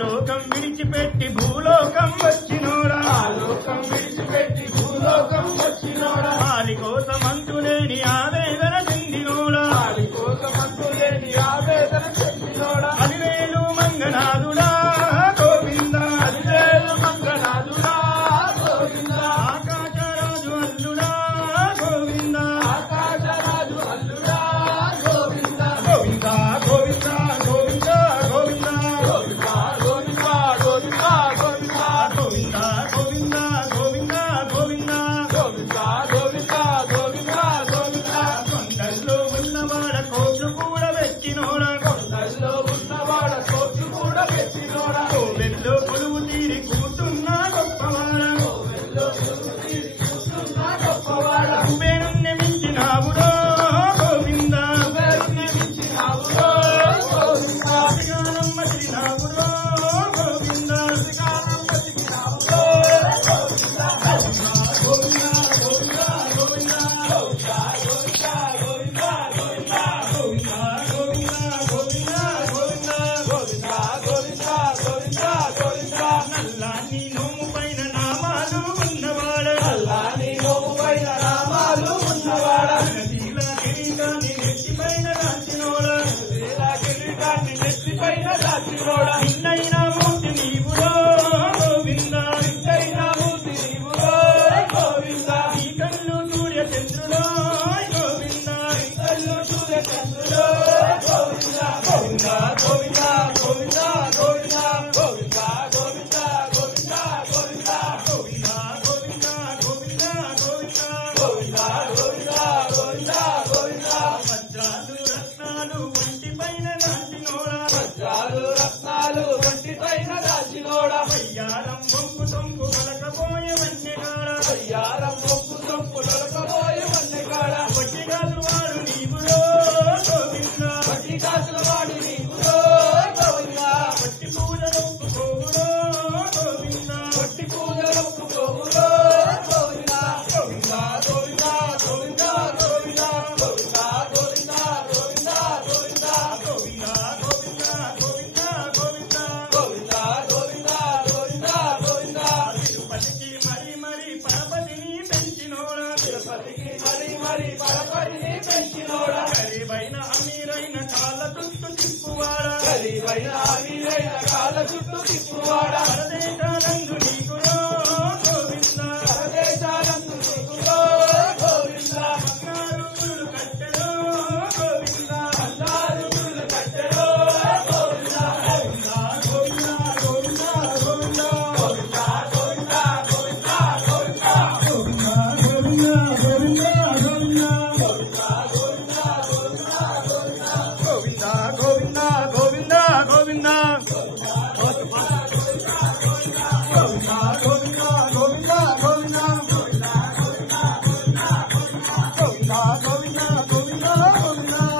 లోకం విడిచిపెట్టి భూలోకం వచ్చినోడా లోకం విడిచిపెట్టి భూలోకం వచ్చినోడా ఆలి కోసమంటూ లేని ఆవేదన చెందినోడా వారి కోసమంటూ లేని ఆవేదన చెందినోడా అలివేలు మంగనాథుడా గోవింద అలివేలు మంగనాథుడా గోవింద ఆకాశరాజు అల్లుడా గోవింద ఆకాశరాజు అల్లుడా గోవింద గోవింద గోవింద గోవింద గోవింద గోవింద గోవింద గోవింద గోవింద గోవింద గోవింద గోవింద గోవింద గోవింద గోవింద గోవింద గోవింద కొండల్లో ఉన్నవాడ కోట్లు కూడా వెచ్చినోడా కొండల్లో ఉన్నవాడ కోట్లు కూడా పెట్టినోడా కోవెల్లో కొలువు తీరి కూతున్నా గొప్పవాడ కోవెల్లో తీరి కూర్చున్న గొప్పవాడ కుబేరుణ్ణి మించినావుడో గోవింద కుబేరుణ్ణి మించినావుడో గోవింద శ్రీకారం మసిలినావుడో గోవింద శ్రీకారం బతికినావుడో గోవింద గోవింద గోవింద గోవింద గోవింద గోవింద గోవింద గోవింద గోవింద గోవింద గోవింద గోవింద గోవింద గోవింద గోవింద గోవింద నల్లాని నోము పైన నామాలు ఉన్నవాడ అల్లాని నోముపైన నామాలు ఉన్నవాడ నదీల కిరీటాన్ని నెత్తిపైన రాసినోడ వీర కిరీటాన్ని నెత్తిపైన దాచినోడా నిన్నైన మూర్తి నీవుడో గోవింద నిన్నైన మూర్తి నీవురో గోవింద ఈ కళ్ళు సూర్య చంద్రుడో గోవింద కళ్ళు సూర్య చంద్రుడో గోవింద గోవింద గోవింద గోవింద గోవింద గోవింద గోవింద గోవింద గోవింద గోవింద గోవింద గోవింద గోవింద గోవింద గోవింద గోవింద గోవింద వజ్రాలు రత్నాలు ఒంటిపైన రాసినోడా వజ్రాలు రత్నాలు వంటిపైన దాచినోడా వయ్యారం బొంగు తొంగు వలకపోయే వన్యగాడ అయ్యారం మొక్కు తొక్కు నొలకబోయే వన్నెకాడ వడ్డిగాలు వాడు నీవుడో గోవింద వడ్డీ కాసుల వాడు నీవురో గోవింద వట్టి పూజలొప్పుకోవుడో గోవింద వడ్డీ పూజలొప్పుకోవురో గోవింద గోవింద గోవింద గోవింద గోవింద గోవింద గోవింద గోవింద గోవింద గోవింద గోవింద గోవింద గోవింద గోవింద గోవింద గోవింద గోవింద తిరుపతికి మరి పరపతిని పెంచినోడా తిరుపతికి మరి పరపతిని పెంచినోడా గరీబైన అమీరైన కాళ్ళ చుట్టూ తిప్పువాడా గరీబైన వీరైన కాళ్ళ చుట్టూ తిప్పువాడా పరదేశాలందు నీకురో